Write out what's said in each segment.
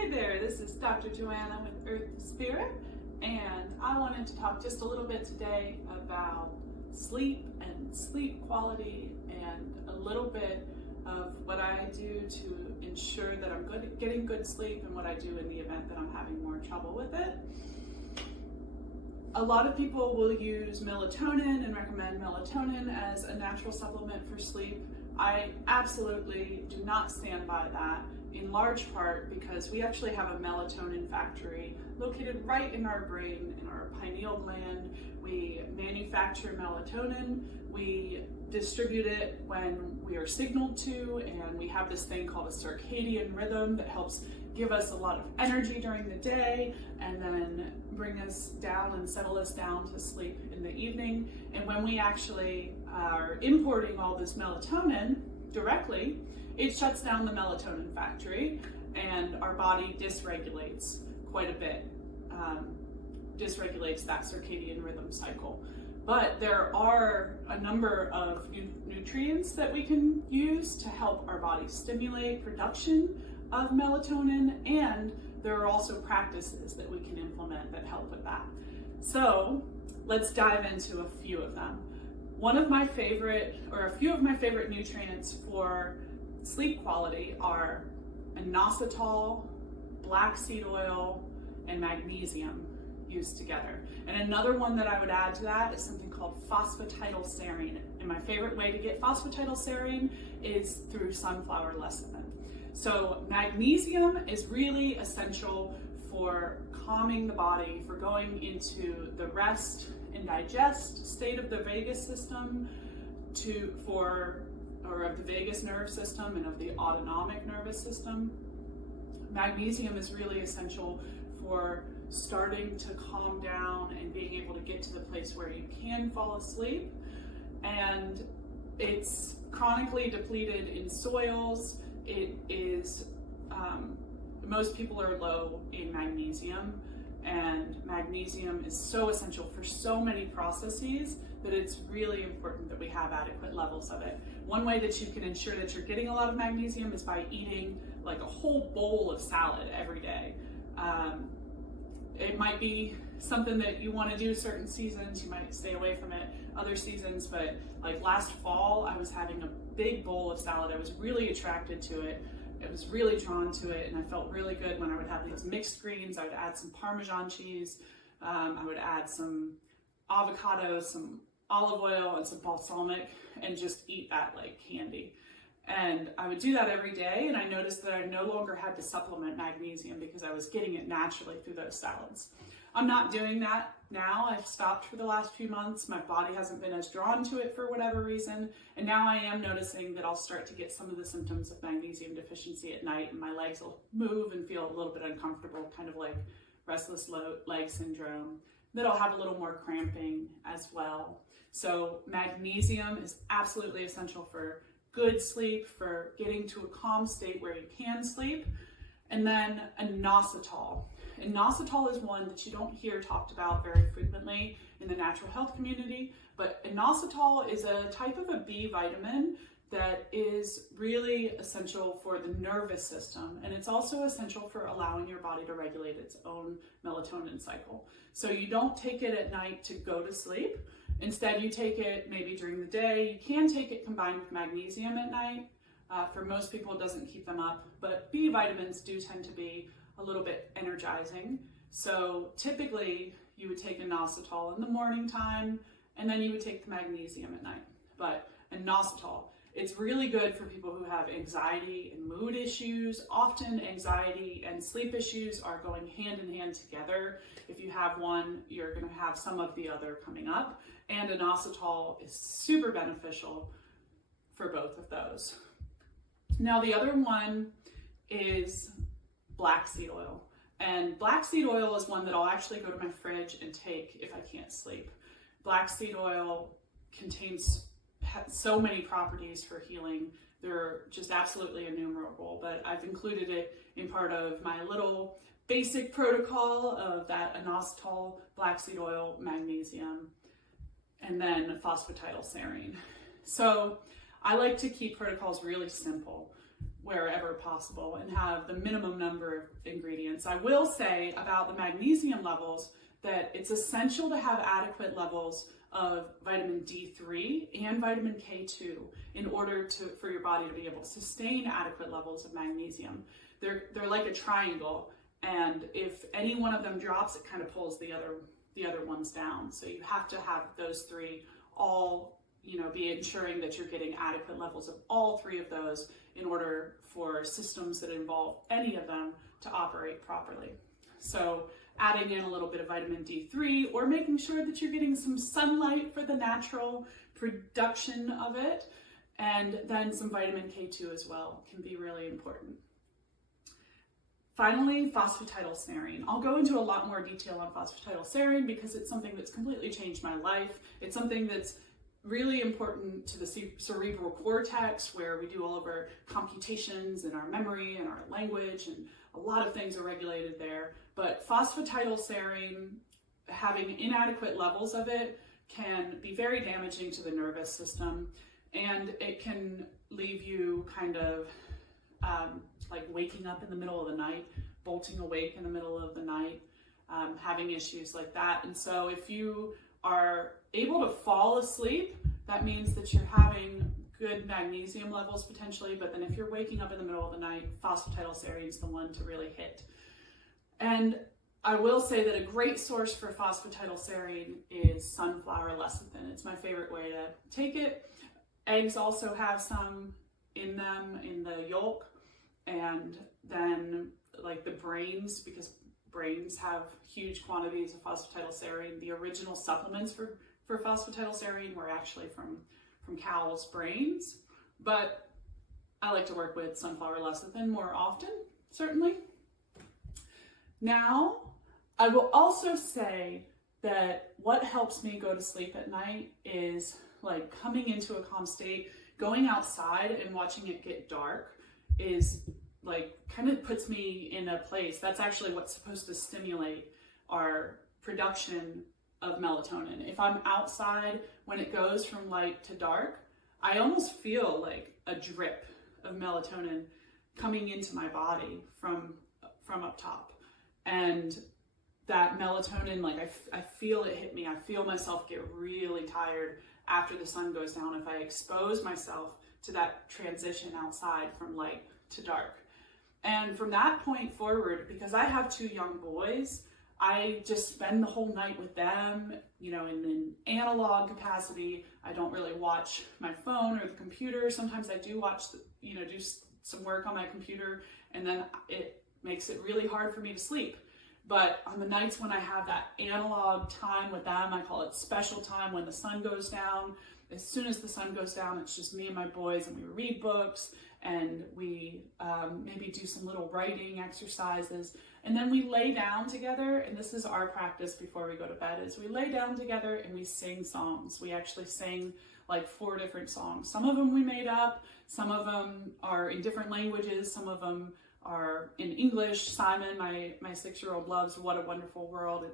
Hey there, this is Dr. Joanna with Earth to Spirit, and I wanted to talk just a little bit today about sleep and sleep quality and a little bit of what I do to ensure that I'm getting good sleep and what I do in the event that I'm having more trouble with it. A lot of people will use melatonin and recommend melatonin as a natural supplement for sleep. I absolutely do not stand by that, in large part because we actually have a melatonin factory located right in our brain, in our pineal gland. We manufacture melatonin, we distribute it when we are signaled to, and we have this thing called a circadian rhythm that helps give us a lot of energy during the day and then bring us down and settle us down to sleep in the evening. And when we actually are importing all this melatonin directly, it shuts down the melatonin factory and our body dysregulates quite a bit, dysregulates that circadian rhythm cycle. But there are a number of nutrients that we can use to help our body stimulate production of melatonin, and there are also practices that we can implement that help with that. So let's dive into a few of them. A few of my favorite nutrients for sleep quality are inositol, black seed oil, and magnesium used together. And another one that I would add to that is something called phosphatidylserine. And my favorite way to get phosphatidylserine is through sunflower lecithin. So magnesium is really essential for calming the body, for going into the rest and digest state of the vagus system, of the vagus nerve system and of the autonomic nervous system. Magnesium is really essential for starting to calm down and being able to get to the place where you can fall asleep. And it's chronically depleted in soils. It is, most people are low in magnesium, and magnesium is so essential for so many processes that it's really important that we have adequate levels of it. One way that you can ensure that you're getting a lot of magnesium is by eating like a whole bowl of salad every day. It might be something that you want to do certain seasons, you might stay away from it other seasons, but like last fall, I was having a big bowl of salad. I was really attracted to it. I was really drawn to it, and I felt really good when I would have these mixed greens. I would add some Parmesan cheese, I would add some avocado, some olive oil, and some balsamic, and just eat that like candy. And I would do that every day, and I noticed that I no longer had to supplement magnesium because I was getting it naturally through those salads. I'm not doing that now. I've stopped for the last few months. My body hasn't been as drawn to it for whatever reason, and now I am noticing that I'll start to get some of the symptoms of magnesium deficiency at night, and my legs will move and feel a little bit uncomfortable, kind of like restless leg syndrome. Then I'll have a little more cramping as well. So magnesium is absolutely essential for good sleep, for getting to a calm state where you can sleep. And then inositol. Inositol is one that you don't hear talked about very frequently in the natural health community, but inositol is a type of a B vitamin that is really essential for the nervous system, and it's also essential for allowing your body to regulate its own melatonin cycle. So you don't take it at night to go to sleep. Instead, you take it maybe during the day. You can take it combined with magnesium at night. For most people, it doesn't keep them up, but B vitamins do tend to be a little bit energizing. So typically, you would take inositol in the morning time, and then you would take the magnesium at night. But inositol, it's really good for people who have anxiety and mood issues. Often anxiety and sleep issues are going hand in hand together. If you have one, you're going to have some of the other coming up. And inositol is super beneficial for both of those. Now the other one is black seed oil. And black seed oil is one that I'll actually go to my fridge and take if I can't sleep. Black seed oil contains so many properties for healing. They're just absolutely innumerable, but I've included it in part of my little basic protocol of that inositol, black seed oil, magnesium, and then phosphatidylserine. So I like to keep protocols really simple. wherever possible and have the minimum number of ingredients. I will say about the magnesium levels that it's essential to have adequate levels of vitamin D3 and vitamin K2 in order for your body to be able to sustain adequate levels of magnesium. They're like a triangle, and if any one of them drops, it kind of pulls the other ones down. So you have to have those three all, be ensuring that you're getting adequate levels of all three of those in order for systems that involve any of them to operate properly. So adding in a little bit of vitamin D3 or making sure that you're getting some sunlight for the natural production of it, and then some vitamin K2 as well can be really important. Finally, phosphatidylserine. I'll go into a lot more detail on phosphatidylserine because it's something that's completely changed my life. It's something that's really important to the cerebral cortex, where we do all of our computations and our memory and our language, and a lot of things are regulated there. But phosphatidylserine, having inadequate levels of it, can be very damaging to the nervous system, and it can leave you kind of like waking up in the middle of the night, bolting awake in the middle of the night, having issues like that. And so if you are able to fall asleep, that means that you're having good magnesium levels potentially, but then if you're waking up in the middle of the night, phosphatidylserine is the one to really hit. And I will say that a great source for phosphatidylserine is sunflower lecithin. It's my favorite way to take it. Eggs also have some in them, in the yolk, and then like the brains, because brains have huge quantities of phosphatidylserine. The original supplements for phosphatidylserine were actually from cows' brains, but I like to work with sunflower lecithin more often, certainly. Now, I will also say that what helps me go to sleep at night is like coming into a calm state, going outside and watching it get dark is like kind of puts me in a place. That's actually what's supposed to stimulate our production of melatonin. If I'm outside when it goes from light to dark, I almost feel like a drip of melatonin coming into my body from up top. And that melatonin, like I feel it hit me. I feel myself get really tired after the sun goes down if I expose myself to that transition outside from light to dark. And from that point forward, because I have 2 young boys, I just spend the whole night with them, in an analog capacity. I don't really watch my phone or the computer. Sometimes I do watch, do some work on my computer, and then it makes it really hard for me to sleep. But on the nights when I have that analog time with them, I call it special time, when the sun goes down. As soon as the sun goes down, it's just me and my boys, and we read books, and we maybe do some little writing exercises, and then we lay down together. And this is our practice before we go to bed, is we lay down together and we sing songs. We actually sing like 4 different songs. Some of them we made up, some of them are in different languages, some of them are in English. Simon, my 6-year-old, loves What a Wonderful World.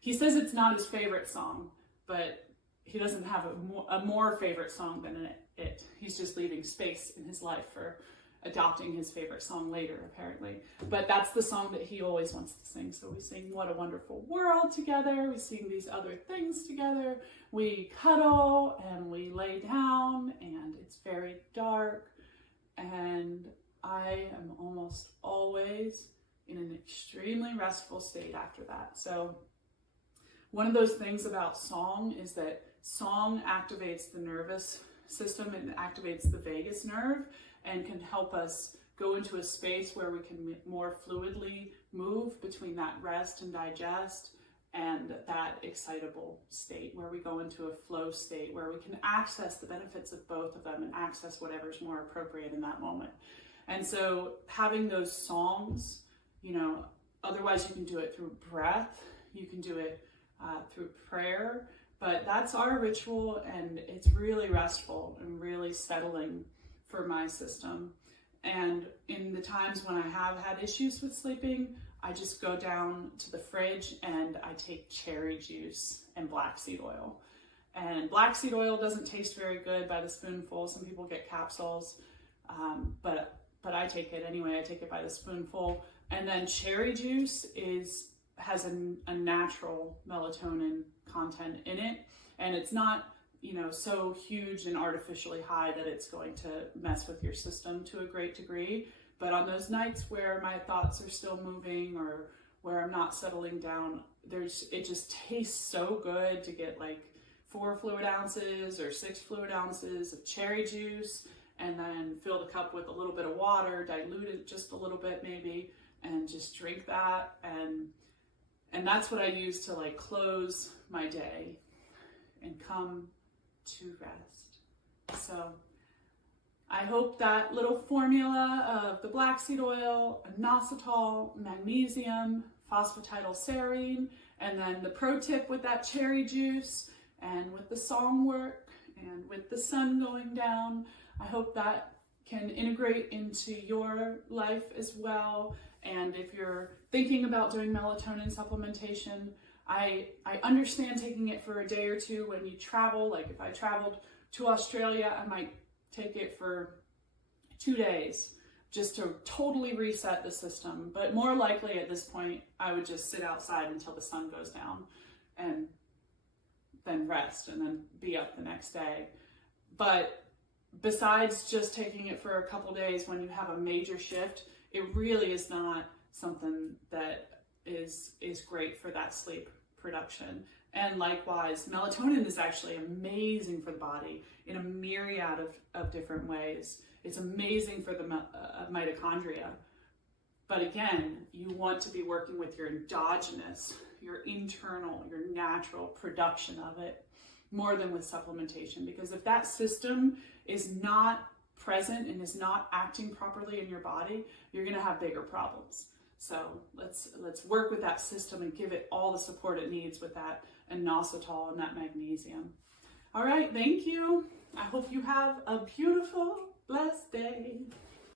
He says it's not his favorite song, but he doesn't have a more favorite song than it. He's just leaving space in his life for adopting his favorite song later, apparently. But that's the song that he always wants to sing. So we sing What a Wonderful World together. We sing these other things together. We cuddle and we lay down, and it's very dark. And I am almost always in an extremely restful state after that. So one of those things about song is that song activates the nervous system and activates the vagus nerve, and can help us go into a space where we can more fluidly move between that rest and digest and that excitable state, where we go into a flow state where we can access the benefits of both of them and access whatever's more appropriate in that moment. And so having those songs, otherwise you can do it through breath, you can do it through prayer, but that's our ritual, and it's really restful and really settling for my system. And in the times when I have had issues with sleeping, I just go down to the fridge and I take cherry juice and black seed oil. And black seed oil doesn't taste very good by the spoonful. Some people get capsules, but but I take it anyway. I take it by the spoonful. And then cherry juice has a natural melatonin content in it, and it's not, so huge and artificially high that it's going to mess with your system to a great degree. But on those nights where my thoughts are still moving or where I'm not settling down, it just tastes so good to get like 4 fluid ounces or 6 fluid ounces of cherry juice, and then fill the cup with a little bit of water, dilute it just a little bit maybe, and just drink that. And that's what I use to like close my day and come to rest. So I hope that little formula of the black seed oil, inositol, magnesium, phosphatidylserine, and then the pro tip with that cherry juice and with the song work and with the sun going down, I hope that can integrate into your life as well. And if you're thinking about doing melatonin supplementation, I understand taking it for a day or two when you travel. Like if I traveled to Australia, I might take it for 2 days just to totally reset the system. But more likely at this point, I would just sit outside until the sun goes down and then rest and then be up the next day. But besides just taking it for a couple days when you have a major shift, it really is not something that is great for that sleep production. And likewise, melatonin is actually amazing for the body in a myriad of different ways. It's amazing for the mitochondria. But again, you want to be working with your endogenous, your internal, your natural production of it more than with supplementation. Because if that system is not present and is not acting properly in your body, you're going to have bigger problems. So let's work with that system and give it all the support it needs with that inositol and that magnesium. All right, thank you. I hope you have a beautiful, blessed day.